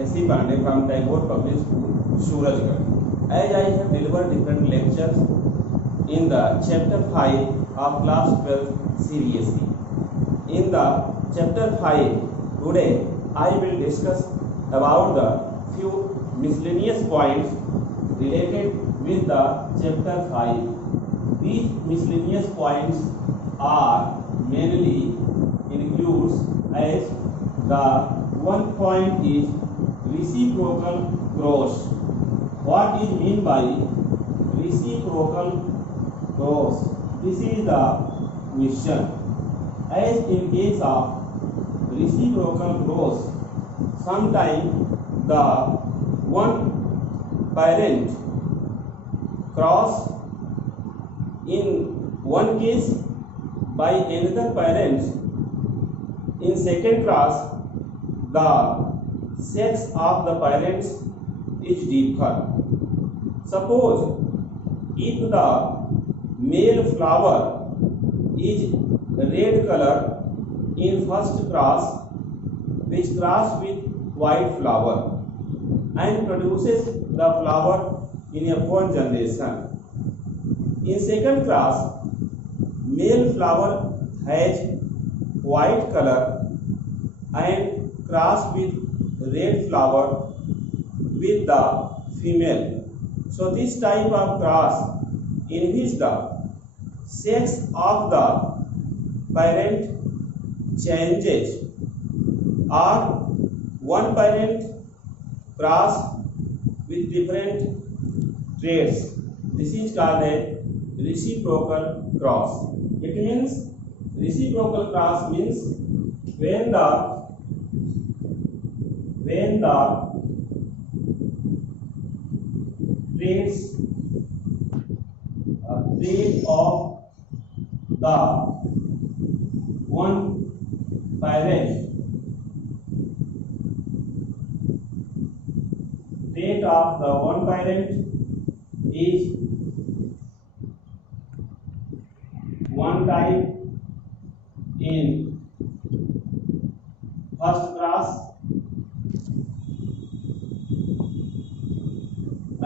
S.C. Pandey from Tagore Public School, Surajgarh. As I have delivered different lectures in the Chapter 5 of Class 12 CBSE. In the Chapter 5, today I will discuss about the few miscellaneous points related with the Chapter 5. These miscellaneous points are mainly includes as the one point is reciprocal cross. What is mean by reciprocal cross? This is the question. As in case of reciprocal cross, sometimes the one parent cross in one case by another parent. In second class, the sex of the parents is different. Suppose if the male flower is red color in first class, which cross with white flower and produces the flower in a one generation. In second class, male flower has white color and cross with red flower with the female. So this type of cross in which the sex of the parent changes, or one parent cross with different traits, this is called a reciprocal cross. It means reciprocal cross means when the traits trait of the one parent, trait of the one parent is one type in first class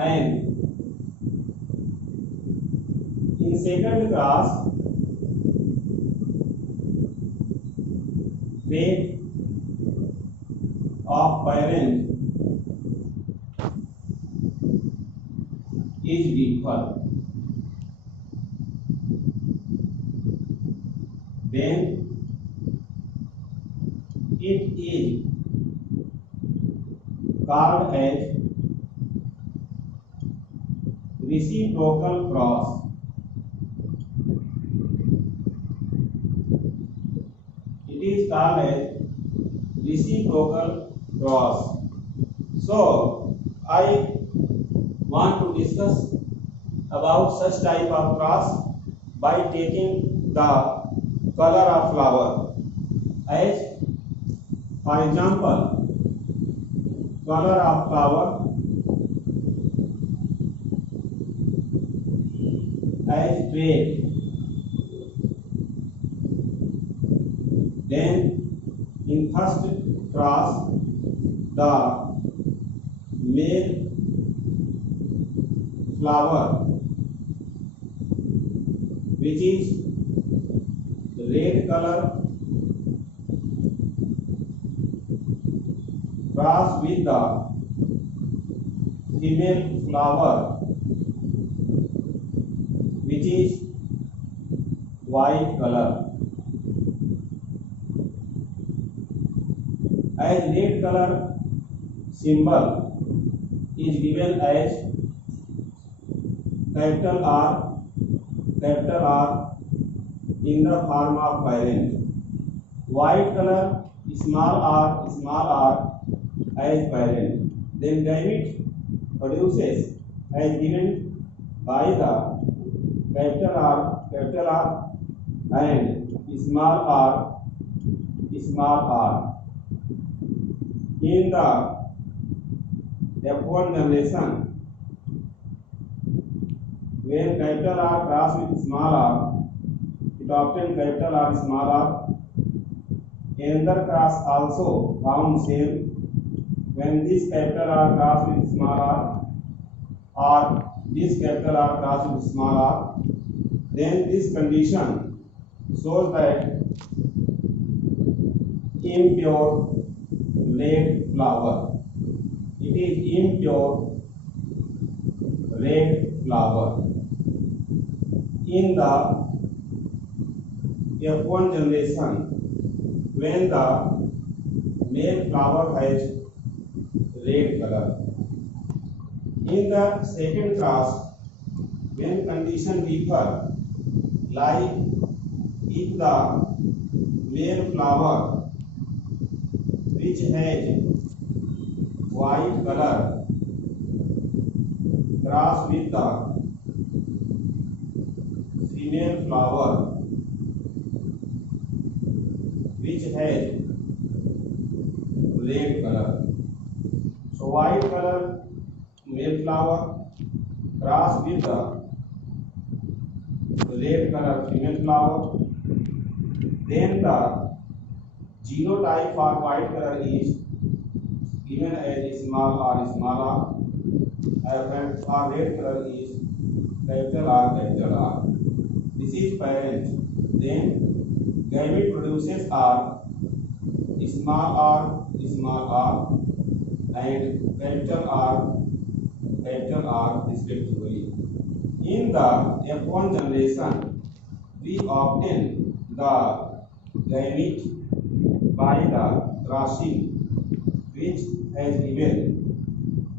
and in second class trait of parent is different. Then it is called as reciprocal cross. It is called as reciprocal cross. So I want to discuss about such type of cross by taking the color of flower. As for example, color of flower as trait. Then in first cross, the male flower which is red color cross with the female flower which is white color. As red color symbol is given as capital R in the form of parent. White color small r as parent. Then gamete produces as given by the capital R and small r. In the F1 generation, when capital R cross with small r, it obtains capital R small r. Another cross also found same when this capital R crossed with small r, or this capital R crossed with small r, then this condition shows that impure red flower. It is impure red flower. In the F1 generation, when the male flower has red color. In the second cross, when condition differ, like if the male flower which has white color cross with the female flower which has red color. So white color male flower cross with the red color female flower, then the genotype for white color is given as small r, and for red color is capital R. This is parent. Then gamete produces R, small r, and capital R respectively. In the F1 generation, we obtain the gamete by the crossing, which has given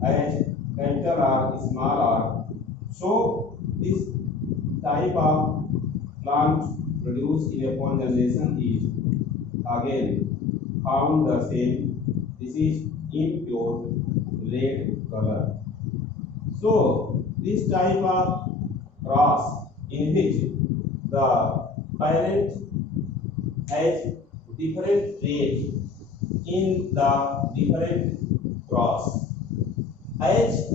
as capital R, small r. So this type of plant produced in F1 generation is again found the same. This is impure red color. So this type of cross in which the parent has different trait in the different cross, as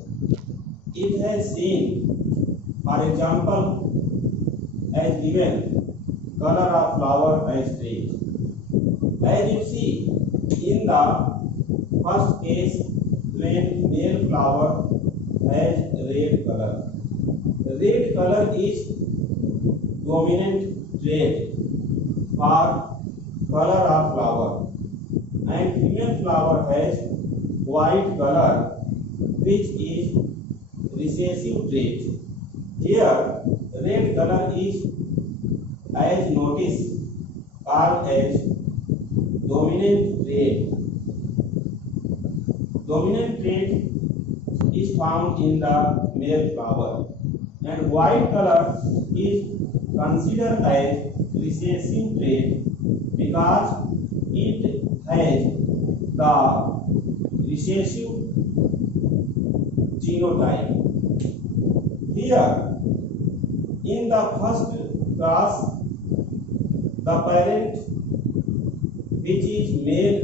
it has seen, for example, as given color of flower as trait. As you see in the first case, when male flower has red color. Red color is dominant trait for color of flower, and female flower has white color, which is recessive trait. Here red color is, as noticed, called as dominant trait. Dominant trait is found in the male flower, and white color is considered as recessive trait because it has the recessive genotype. Here in the first class, the parent which is male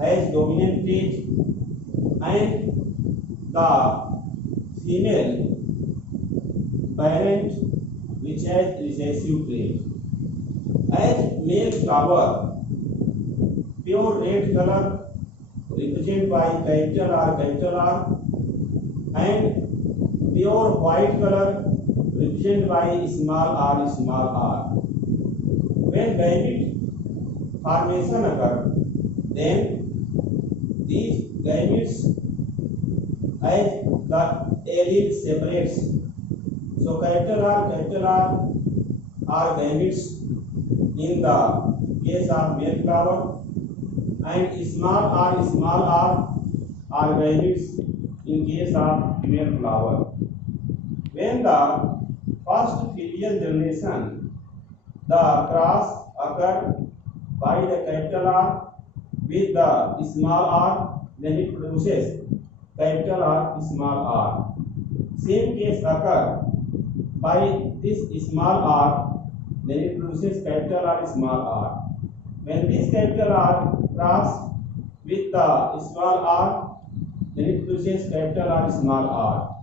has dominant trait, and the female parent which has recessive trait. As male flower, pure red color represented by capital R, and pure white color represented by small r. When gamete formation occurs, then these gametes, as the allele separates, so capital R are gametes in the case of male flower, and small r are gametes in case of female flower. When the first filial generation, the cross occurred by the capital R with the small r, then it produces capital R, small r. Same case occur by this small r, then it produces capital R, small r. When this capital R cross with the small r, then it produces capital R, small r.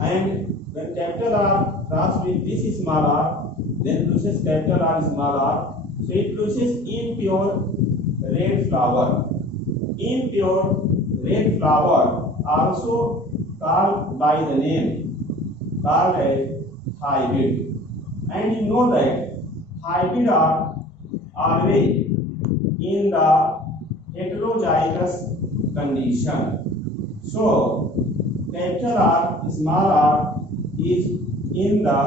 And when capital R cross with this small r, then it produces capital R, small r. So it produces impure red flower. Impure red flower also called by the name called as hybrid. And you know that hybrid are always in the heterozygous condition. So capital R, small r is in the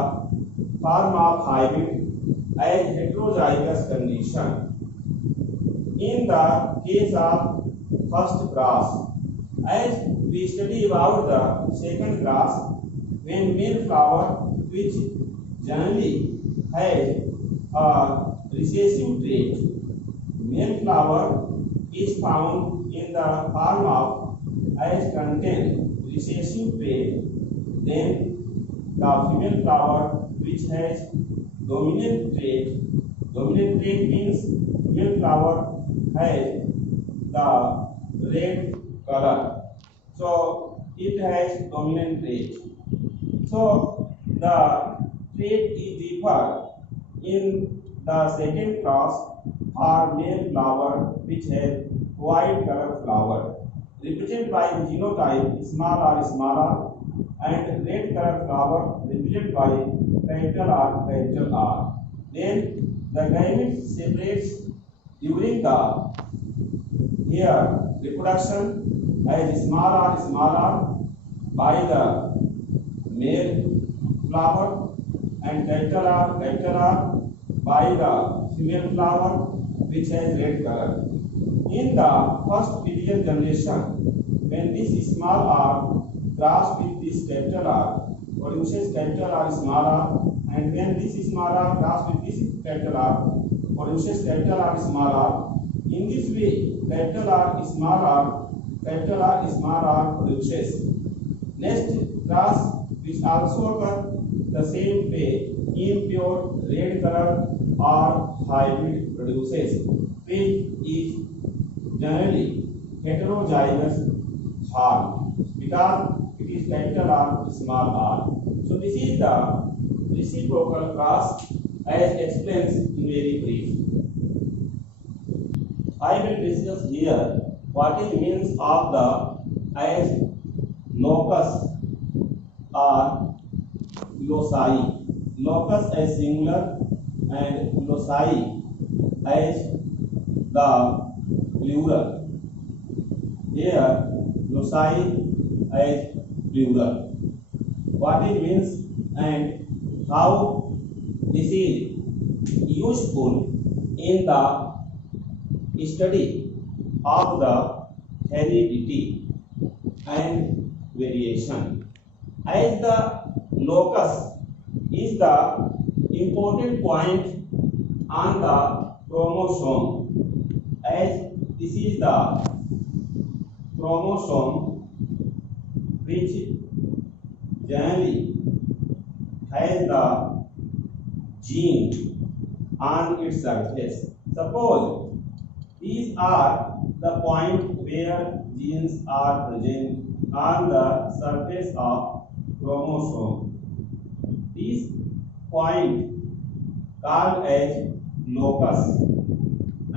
form of hybrid as heterozygous condition. In the case of first class, as we study about the second class, when male flower which generally has a recessive trait, male flower is found in the form of as contain recessive trait, then the female flower which has dominant trait means female flower has the red color, so it has dominant trait. So the trait is differ in the second class for male flower which has white color flower, represented by the genotype small r, and red color flower represented by capital R. Then the gamete separates during the here reproduction as small r by the male flower and capital R by the female flower which has red color. In the first billion generation, when this small r crossed with this capital R produces capital R small r, and when this small r crossed with this capital R produces capital R small r. In this way, capital R small r produces. Next class which also occur the same way, impure red color or hybrid produces, which is generally heterozygous form because it is capital R small r. So this is the reciprocal class as explained in very brief. I will discuss here what is means of the as locus or loci. Locus as singular and loci as the plural. Here loci as plural. What it means and how this is useful in the study of the heredity and variation. As the locus is the important point on the chromosome, as this is the chromosome which generally has the gene on its surface. Suppose these are the point where genes are present on the surface of chromosome. This point called as locus,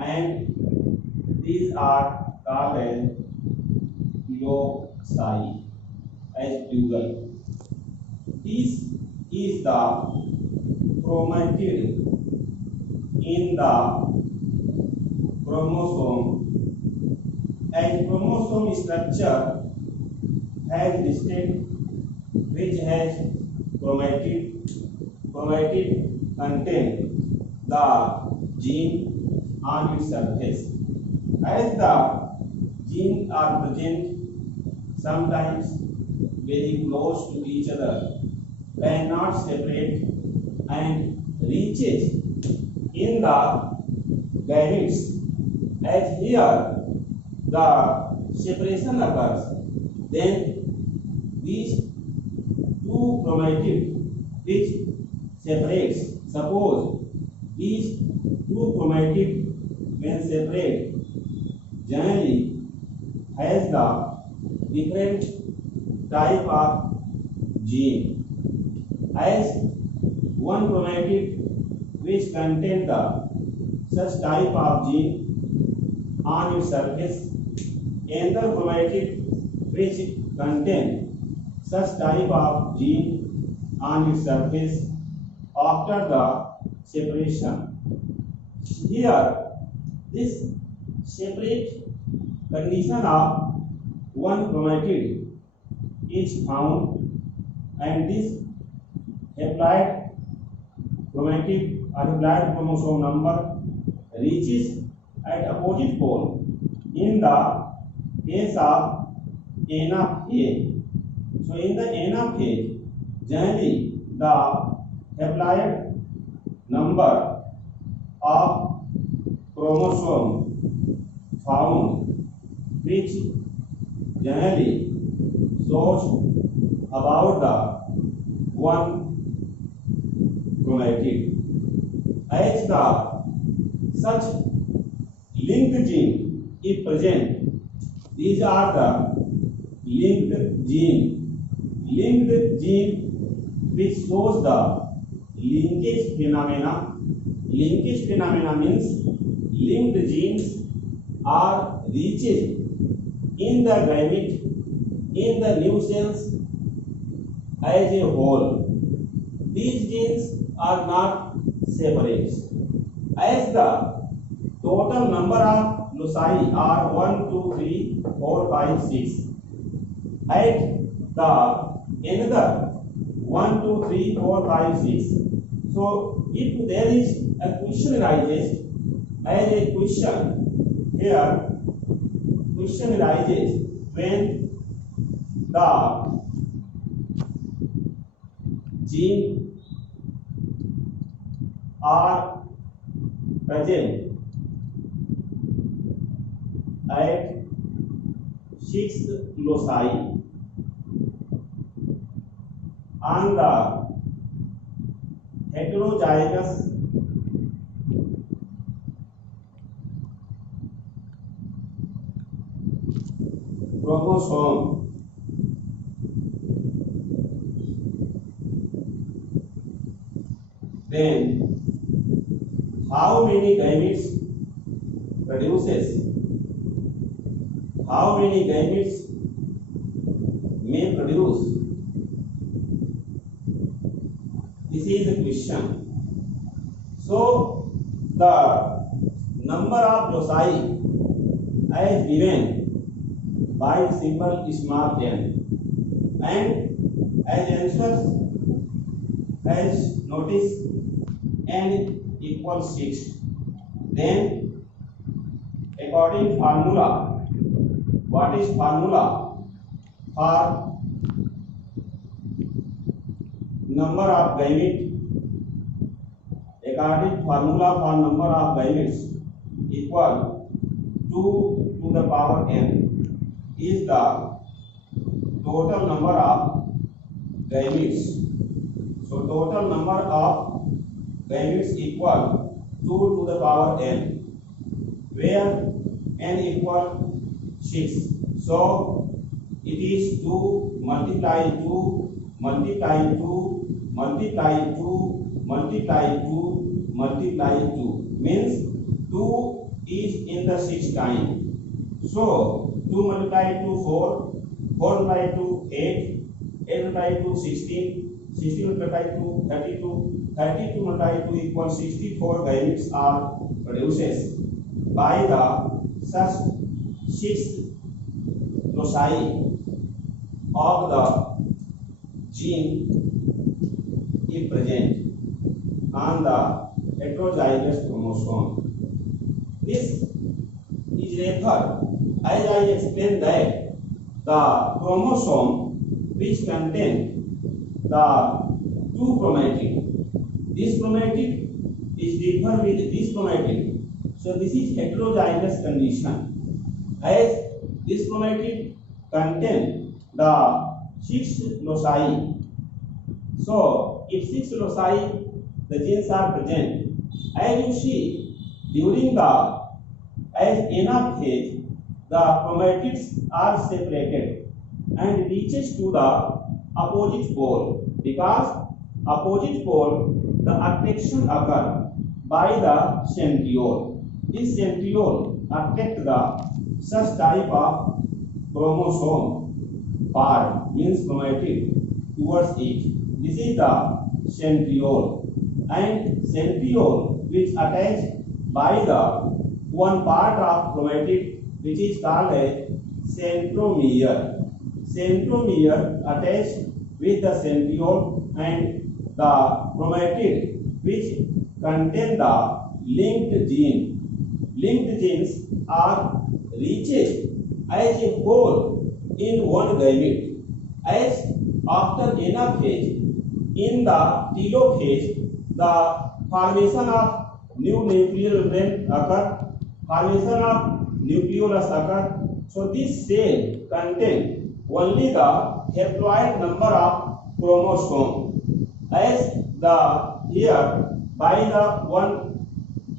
and these are called as loci as plural. This is the chromatid in the chromosome, and chromosome structure has listed which has chromatid contain the gene on its surface. As the genes are present sometimes very close to each other, cannot separate, and reaches in the gametes. As here the separation occurs, then these two chromatid which separates, suppose these two chromatid when separate generally has the different type of gene. As one chromatid which contain the such type of gene on its surface, another chromatid which contain such type of gene on its surface after the separation. Here, this separate condition of one chromatid is found, and this haploid chromatid or haploid chromosome number reaches at opposite pole in the case of anaphase. So in the anaphase, generally the haploid number of chromosome found, which generally shows about the one chromatid. As the such linked gene is present, these are the linked gene. Linked gene which shows the linkage phenomena. Linkage phenomena means linked genes are reached in the gamete, in the new cells as a whole. These genes are not separate. As the total number of loci are 1, 2, 3, 4, 5, 6. At the another 1, 2, 3, 4, 5, 6. So if there is a question arises, as a question here, question arises when the gene are present at 6 loci on the heterozygous chromosome, then how many gametes produces? How many gametes may produce? This is the question. So the number of loci as given by symbol small n, and as answers as notice n equals 6. Then according formula, what is formula for number of gametes? According formula for number of gametes equal 2 to the power n is the total number of gametes. So total number of gametes equal 2 to the power n, where n equal 6. So it is 2 multiply 2 multiply 2 multiply 2 multiply 2 multiply 2, means 2 is in the 6 time. So 2 multiply 2 4, 4 multiply 2 8, 8 multiply 2 16, 16 multiply 2 32, 32 multiply 2 equals 64 gametes are produces by the such 6 loci of the gene is present on the heterozygous chromosome. This is referred, as I explained, that the chromosome which contain the two chromatid. This chromatid is different with this chromatid. So this is heterozygous condition. As this chromatid contain the 6 loci. So if 6 loci the genes are present, as you see during the anaphase, the chromatids are separated and reaches to the opposite pole, because opposite pole the attraction occur by the centriole. This centriole attract the such type of chromosome part means chromatid towards it. This is the centriole, and centriole which attached by the one part of chromatid which is called as centromere. Centromere attached with the centriole and the chromatid which contain the linked gene. Linked genes are reached as a whole in one gamete. As after anaphase, in the telophase, the formation of new nuclear membrane occur, formation of nucleolus occur. So this cell contains only the haploid number of chromosome. As the here by the one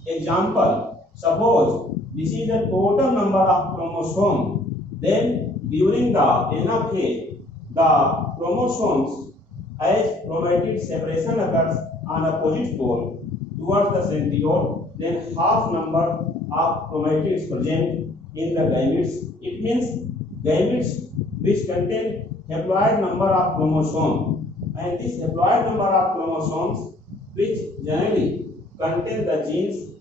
example, suppose this is the total number of chromosome, then during the anaphase, the chromosomes as chromatid separation occurs on opposite pole towards the centriole, then half number of chromatids present in the gametes. It means gametes which contain haploid number of chromosome, and this haploid number of chromosomes which generally contain the genes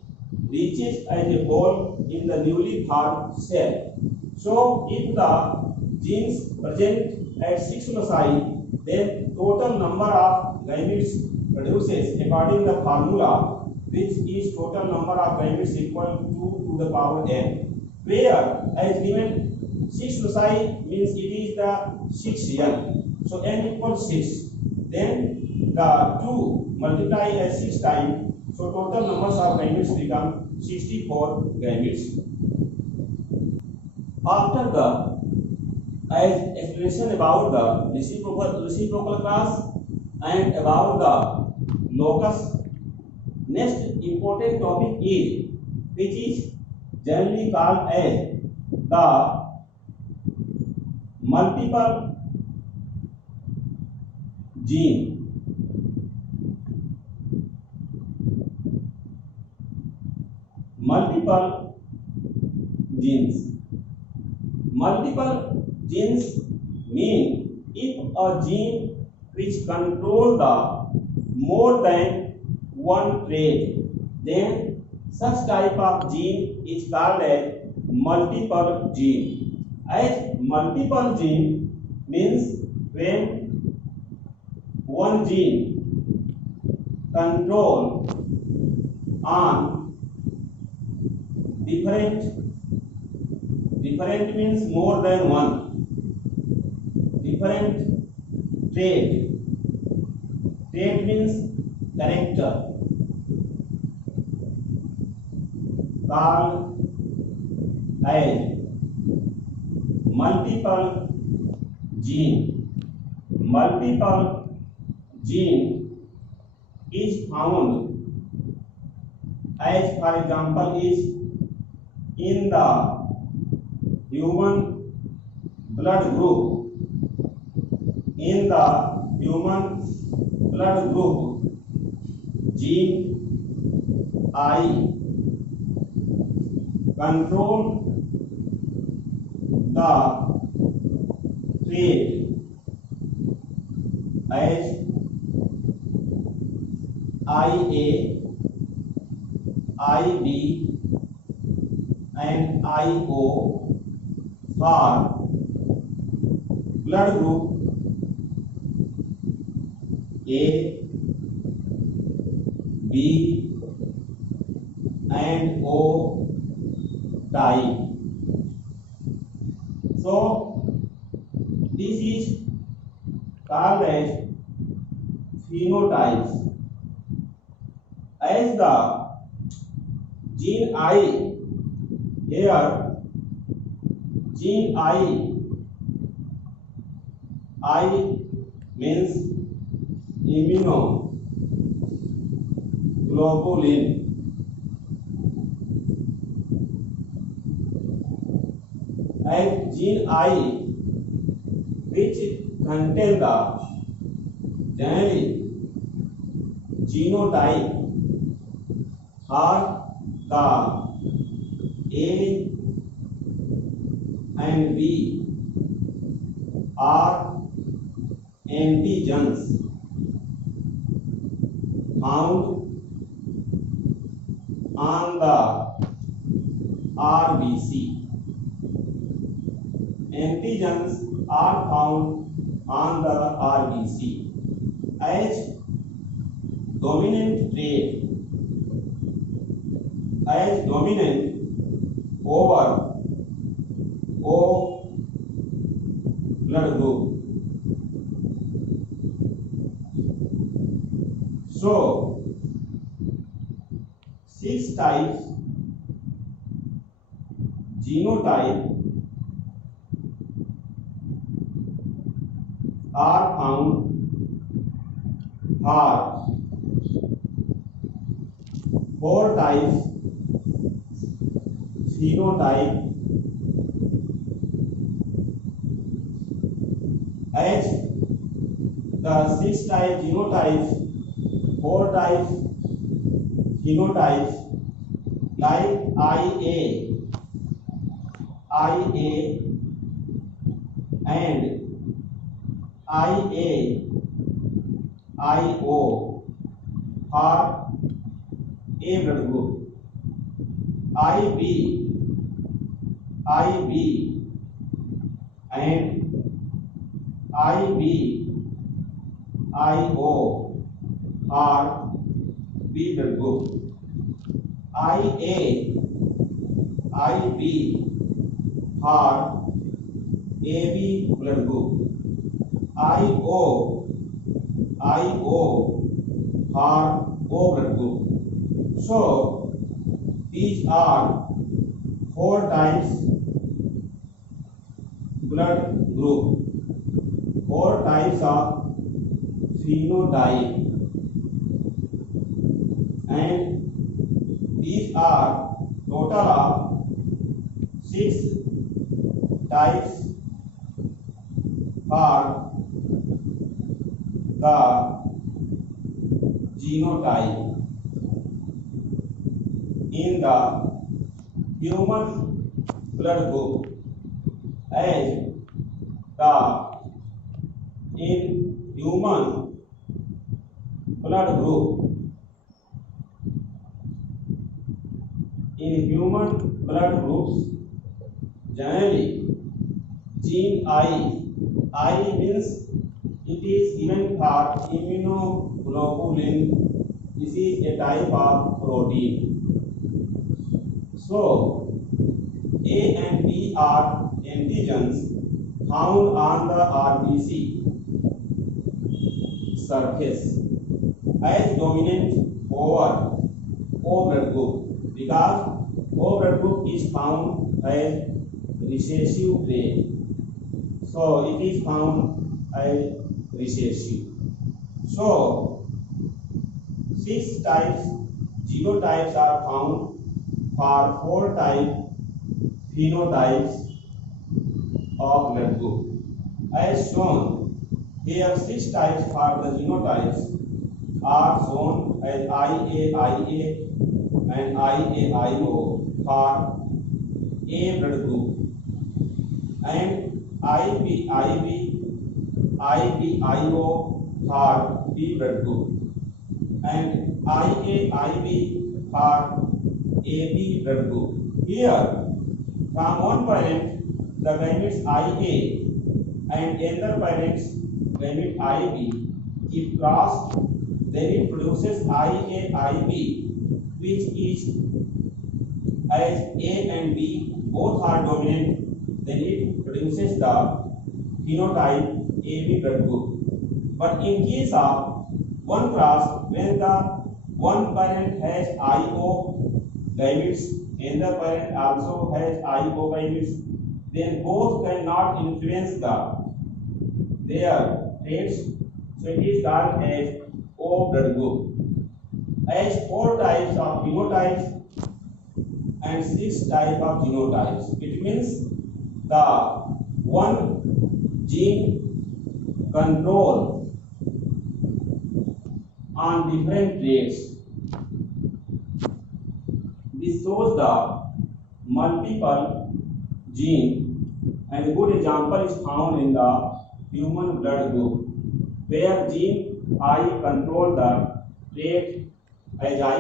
reaches as a whole in the newly formed cell. So if the genes present at 6 loci, then total number of gametes produces according to the formula, which is total number of gametes equal to the power n, where as given 6 loci means it is the 6n, so n equals 6, then the 2 multiply as 6 times, so total numbers of gametes become 64 gametes. After the as explanation about the reciprocal class and about the locus, next important topic is which is generally called as the multiple gene. Multiple genes. Multiple genes mean if a gene which control the more than one trait, then such type of gene is called as multiple gene. As multiple gene means when one gene control on different means more than one different trait means character, called as multiple gene is found as for example is in the human blood group. In the human blood group, gene I control the trait as IA, IB and IO for blood group A, B and O type. So this is called as phenotypes. As the gene I here, gene I means immunoglobulin. And gene I which contain the generally genotype are the A and B are antigens found on the RBC. Antigens are found on the RBC as dominant trait, as dominant over O blood group. So 6 types genotype are found for 4 types phenotype as the 6 type genotypes, 4 types phenotypes like IA and IO for A blood group, IB and IO for B blood group, IA IB for AB blood group, IO for O blood group. So these are 4 types blood group, 4 types of phenotype, and these are total of 6 types for the genotype in the human blood group, as the in human blood group, in human blood groups generally gene I means it is given for immunoglobulin. This is a type of protein. So A and B are antigens found on the RBC surface as dominant over O blood group, because O blood group is found as recessive trait. So it is found as recessive. So 6 types genotypes are found for 4 type phenotypes of blood group. As shown here, 6 types for the genotypes are shown as IA and IAIO for A blood group, and IBIO for B blood group, and IAIB for AB blood group. Here, from one parent the gametes IA and another parent's gamete IB, if crossed, then it produces IAIB, which is as A and B both are dominant, then it produces the phenotype AB blood group. But in case of one cross, when the one parent has IO gametes, another parent also has IO gametes, then both cannot influence their traits, so it is called as O blood group. As 4 types of phenotypes and 6 types of genotypes, it means the one gene control on different traits. This shows the multiple gene, and a good example is found in the human blood group, where gene I control the trait as I,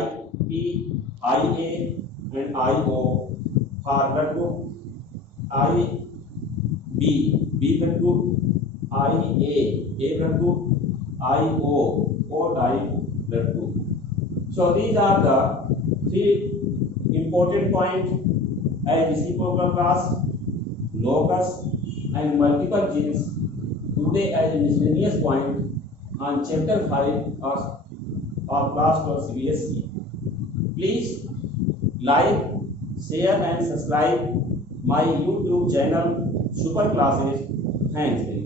P, IA and IO for blood group I, B blood group, IA, A blood group, IO, O type blood group. So these are the three important points as reciprocal class, locus and multiple genes today as miscellaneous point on chapter 5 of class 12 CBSE. Please like, share and subscribe my YouTube channel Super Classes. Thanks.